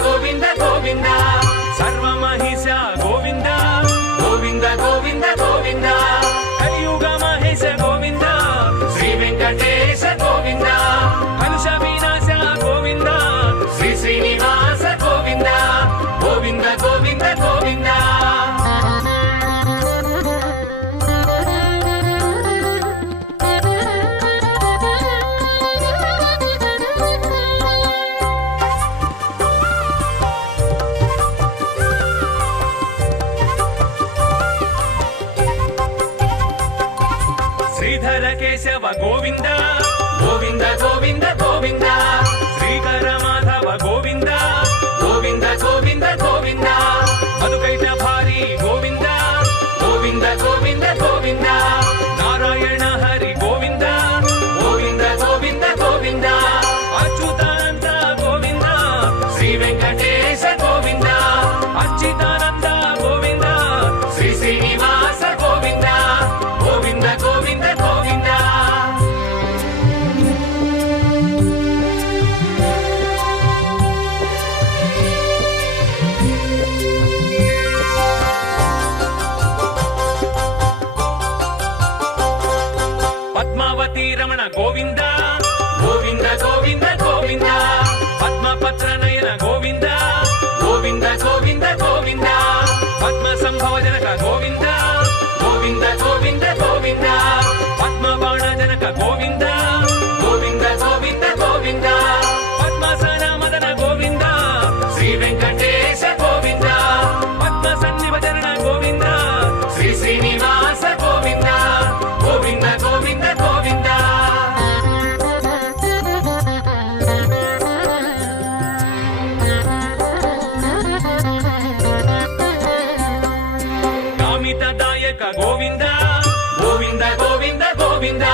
గోవింద గోవింద సర్వమహిష గోవింద గోవింద గోవింద గోవింద కలియుగ మహేశ గోవింద శ్రీ వెంకటేశ గోవింద హంస వినాశ గోవింద శ్రీ శ్రీనివాస గోవింద గోవింద గోవింద గోవింద శ్రీధర కేశవ గోవింద గోవింద గోవింద గోవింద శ్రీకర మాధవ గోవింద గోవింద గోవింద గోవింద మధుకైట భారీ గోవింద గోవింద గోవింద గోవింద నారాయణ హరి గోవింద గోవింద గోవింద గోవింద అచ్యుతానంద గోవింద శ్రీ వెంకటేశ గోవింద అచ్యుతానంద గోవింద శ్రీ శ్రీనివాస గోవింద గోవింద గోవింద గోవింద పద్మావతి రమణ గోవింద గోవింద గోవింద గోవింద పద్మపత్ర నయన గోవింద గోవింద గోవింద గోవింద పద్మ సంభవ జనక గోవింద గోవింద గోవింద గోవింద పద్మబాణ జనక గోవింద గోవింద గోవింద గోవింద పద్మాసన మదన గోవింద శ్రీ వెంకటేశ గోవింద పద్మ సన్నిభజన గోవింద శ్రీ శ్రీనివాస గోవింద గోవింద గోవింద గోవింద కామితదాయక గోవింద గోవింద గోవింద గోవింద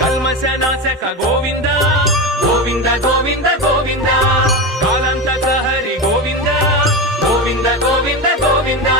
కల్మశనాశక గోవింద గోవింద గోవింద గోవింద కాలంతక హరి గోవింద గోవింద గోవింద గోవింద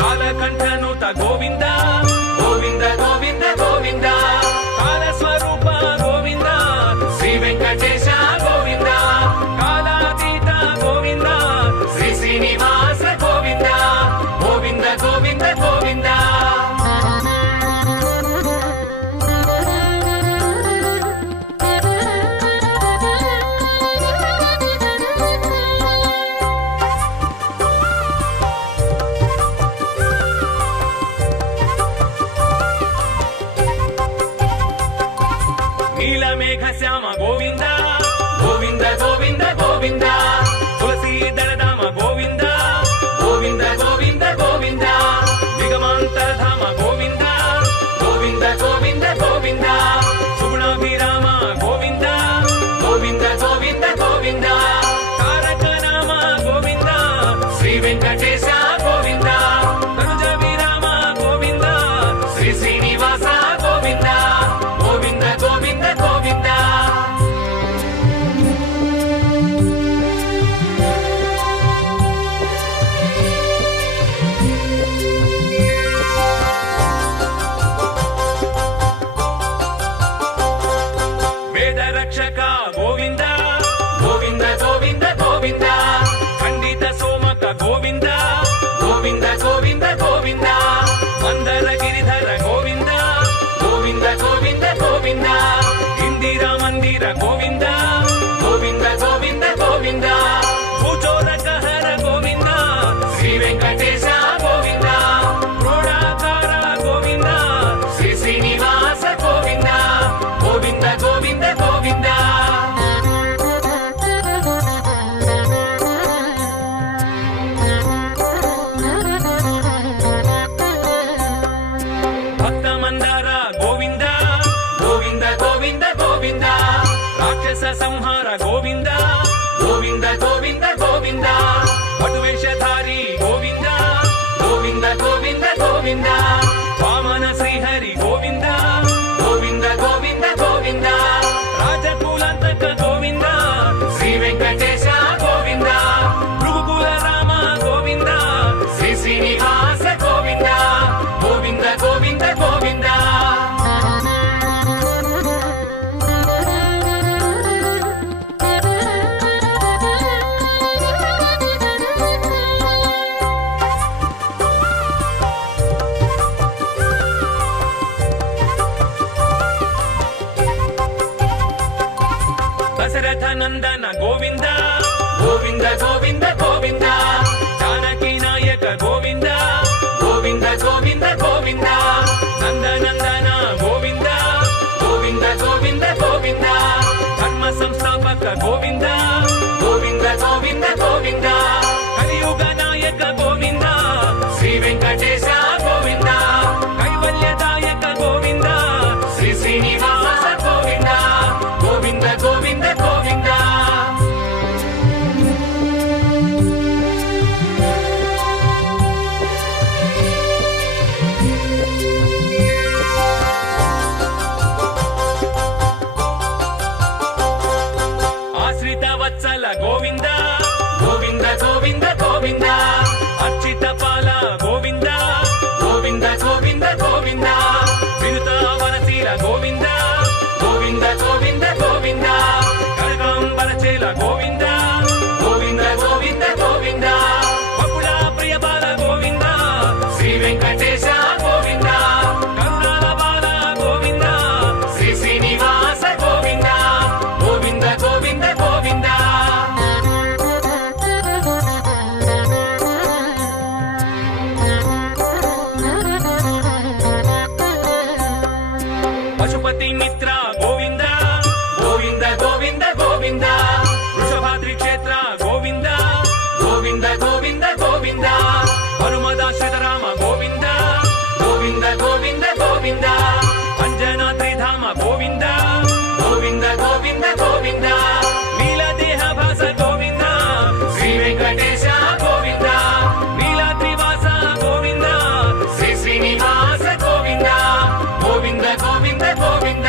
కాలకంఠనుత గోవింద గోవింద గోవింద గోవింద కాలస్వరూప గోవింద శ్రీ వెంకటేశ గోవింద కాలాతీత గోవింద శ్రీ శ్రీనివాస గోవింద గోవింద గోవింద గోవింద నీలమేఘ శ్యామ గోవింద గోవింద గోవింద గోవింద తులసీధర ధామ గోవింద గోవింద గోవింద గోవింద దిగమాంతరధామ గోవింద గోవింద గోవింద గోవింద సుగుణాభిరామ గోవింద గోవింద గోవింద గోవింద తారక నామ గోవింద శ్రీ వెంకటేశ గోవింద తనుజ విరామ గోవింద శ్రీ శ్రీనివాస గోవింద గోవింద గోవింద గోవింద దశరథ నందన గోవింద గోవింద గోవింద గోవింద జానకి నాయక గోవింద గోవింద గోవింద గోవింద నందనందన గోవింద గోవింద గోవింద గోవింద ధర్మ సంస్థాపక గోవింద గోవింద గోవింద గోవింద కలియుగ నాయక గోవింద శ్రీ వెంకటేశ గోవింద కైవల్యదాయక గోవింద శ్రీ శ్రీనివాస గోవింద గోవింద గోవింద గోవింద ఆశ్రిత వత్సల గోవింద గోవింద గోవింద గోవింద అర్చిత పాల గోవింద గోవింద గోవింద గోవింద వినుత వనశీల గోవింద గోవింద గోవింద గోవింద కనకాంబరచేల గోవింద గోవింద గోవింద గోవింద బకుళ ప్రియ బాల గోవింద శ్రీ వెంకటేశ గోవింద కరుణాల బాల గోవింద శ్రీ శ్రీనివాస గోవింద గోవింద గోవింద గోవింద పశుపతి మిత్ర గోవింద గోవింద గోవింద గోవింద వృషభాద్రి క్షేత్ర గోవింద గోవింద గోవింద గోవింద హనుమదాశ్రిత రామ గోవింద గోవింద గోవింద గోవింద అంజనాద్రి ధామ గోవింద గోవింద గోవింద గోవింద నీలదేహ భాస గోవింద శ్రీ వెంకటేశ గోవింద నీలాద్రివాస గోవింద శ్రీ శ్రీనివాస గోవింద గోవింద గోవింద గోవింద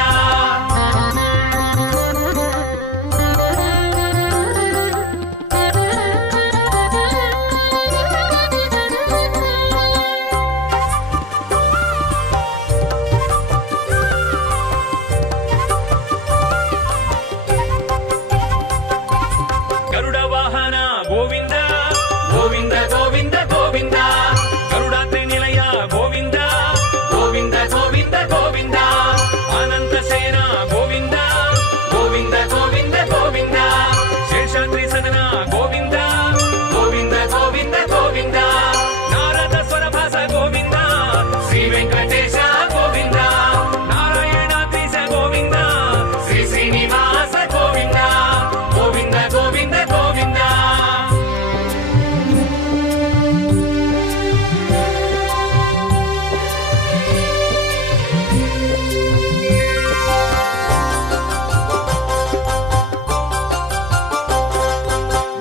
గరుడ వాహన గోవింద గోవింద గోవింద గోవింద గరుడాద్రి నిలయ గోవింద గోవింద గోవింద గోవింద అనంత సేన గోవింద గోవింద గోవింద గోవింద శేషాద్రి సదన గోవింద గోవింద గోవింద గోవింద నారద స్వరభాస గోవింద శ్రీ వెంకటేశ గోవింద నారాయణాద్రీశ గోవింద శ్రీ శ్రీనివాస గోవింద గోవింద గోవింద గోవింద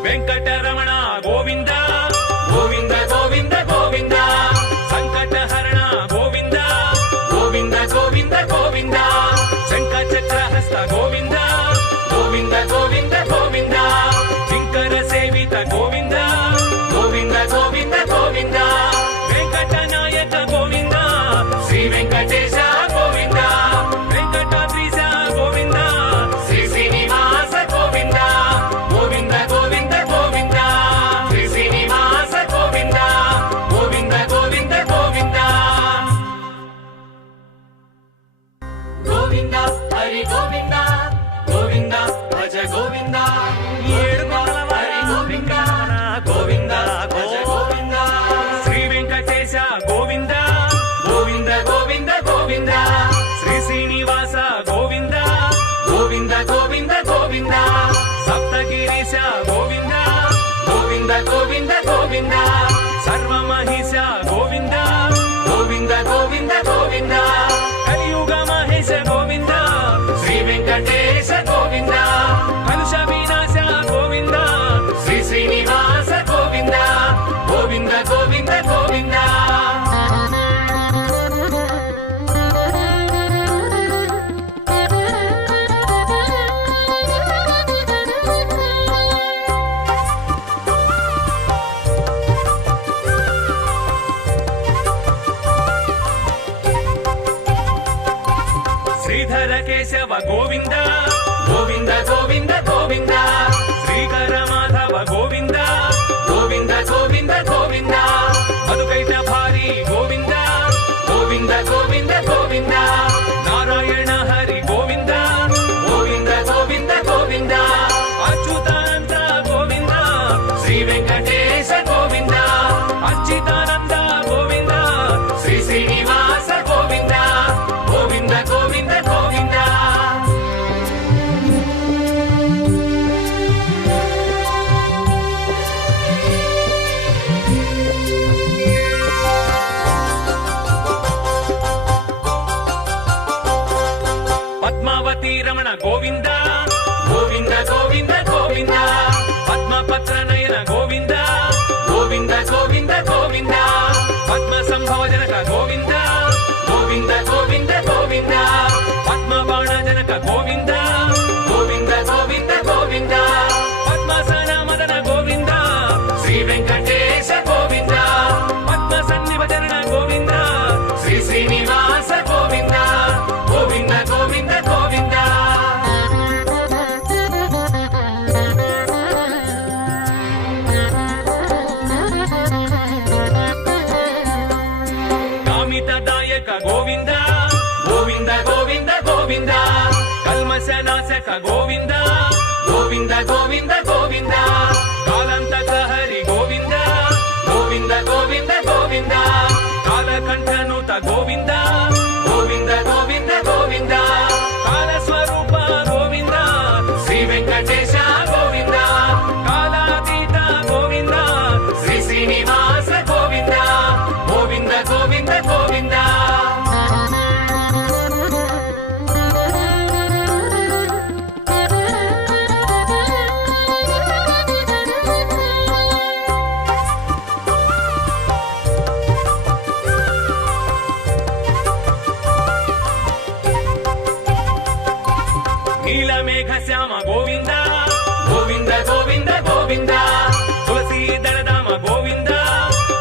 వెంకటరమణ గోవింద గోవింద గోవింద గోవింద సంకటహరణ గోవింద గోవింద గోవింద గోవింద శంఖ చక్రహస్త గోవింద గోవింద గోవింద గోవింద కింకర సేవిత గోవింద గోవింద గోవింద గోవింద వెంకట నాయక గోవింద శ్రీ వెంకటేశ గోవింద వెంకటాద్రీశ గోవింద శ్రీ శ్రీనివాస గోవింద గోవింద గోవింద గోవింద శ్రీ శ్రీనివాస గోవింద గోవింద గోవింద గోవింద గోవింద హరి గోవింద గోవింద భజ గోవింద ఏడు హరి గోవింద గోవింద భజ గోవింద శ్రీ వెంకటేశ గోవింద గోవింద గోవింద గోవింద శ్రీ శ్రీనివాస గోవింద గోవింద గోవింద గోవింద సప్తగిరీశ గోవింద గోవింద గోవింద గోవింద సర్వమహిష గోవింద గోవింద గోవింద గోవింద కలియుగ మహేశ గోవింద శ్రీ వెంకటేశ గోవింద కలుష వినాశ గోవింద శ్రీ శ్రీనివాస గోవింద గోవింద గోవింద గోవింద శ్రీధర కేశవ గోవింద గోవింద గోవింద గోవింద శ్రీకర మాధవ గోవింద గోవింద గోవింద గోవింద మధుకైట భారీ గోవింద గోవింద గోవింద గోవింద నారాయణ హరి గోవింద గోవింద గోవింద గోవింద గోవింద గోవింద గోవింద గోవింద పద్మపత్ర నయన గోవింద గోవింద గోవింద గోవింద పద్మ సంభవ జనక గోవింద గోవింద గోవింద గోవింద పద్మ బాణ జనక గోవింద గోవింద గోవింద గోవింద పద్మాసన మదన గోవింద శ్రీ వెంకటేశ గోవింద పద్మ సన్నిభజన గోవింద శ్రీ శ్రీనివాస గోవింద గోవింద గోవింద గోవింద కామితదాయక గోవింద గోవింద గోవింద గోవింద కల్మశనాశక గోవింద గోవింద గోవింద గోవింద కాలంతక హరి గోవింద గోవింద గోవింద గోవింద కాలకంఠనుత గోవింద గోవింద గోవింద గోవింద కాలస్వరూప గోవింద శ్రీ వెంకటేశ గోవింద కాలాతీత గోవింద శ్రీ శ్రీనివాస గోవింద గోవింద గోవింద గోవింద నీలమేఘ శ్యామ గోవింద గోవింద గోవింద గోవింద తులసీదళధామ గోవింద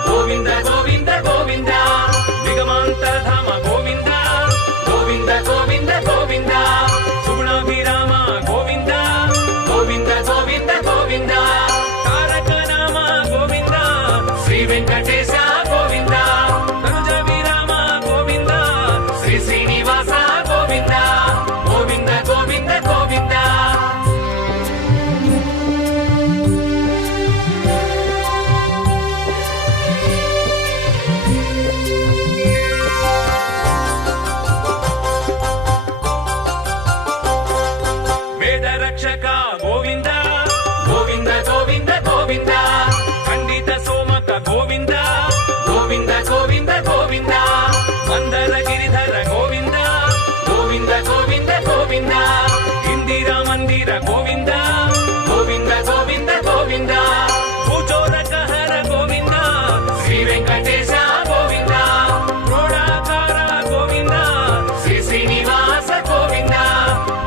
గోవింద గోవింద గోవింద నిగమాంతరధామ గోవింద గోవింద గోవింద గోవింద సుగుణాభిరామ గోవింద గోవింద గోవింద గోవింద తారక నామ గోవింద శ్రీ వెంకటేశ గోవింద తనుజ విరామ గోవింద శ్రీ శ్రీనివాస గోవింద గోవింద గోవింద గోవింద వేద రక్షక గోవింద గోవింద గోవింద గోవింద ఖండిత సోమక గోవింద గోవింద గోవింద గోవింద మందర గిరిధర గోవింద గోవింద గోవింద గోవింద ఇందిరా మందిర గోవింద గోవింద గోవింద గోవింద భూచోరక హర గోవింద శ్రీ వెంకటేశ గోవింద క్రోడాకార గోవింద శ్రీ శ్రీనివాస గోవింద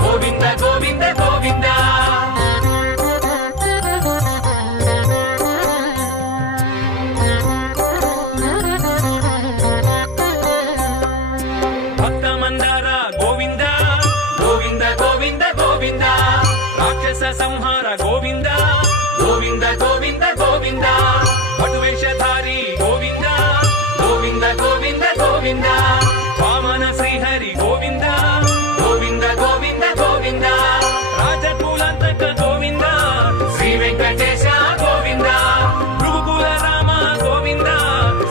గోవింద గోవింద గోవింద భక్త మందార గోవింద గోవింద గోవింద గోవింద రాక్షస సంహార గోవింద గోవింద గోవింద గోవింద పటువేషధారి గోవింద గోవింద గోవింద గోవింద వామన శ్రీహరి గోవింద గోవింద గోవింద గోవింద రాజకులంతక గోవింద శ్రీ వెంకటేశ గోవింద భృగుకుల రామ గోవింద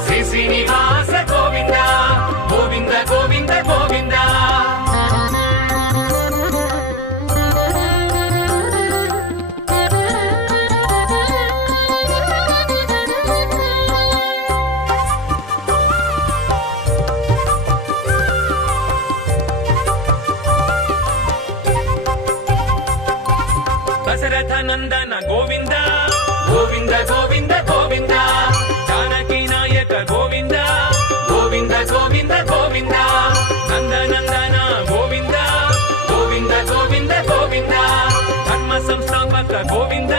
శ్రీ శ్రీనివాస గోవింద గోవింద గోవింద గోవింద దశరథ నందన గోవింద గోవింద గోవింద గోవింద జానకి నాయక గోవింద గోవింద గోవింద గోవింద నందనందన గోవింద గోవింద గోవింద గోవింద ధర్మ సంస్థాపక గోవింద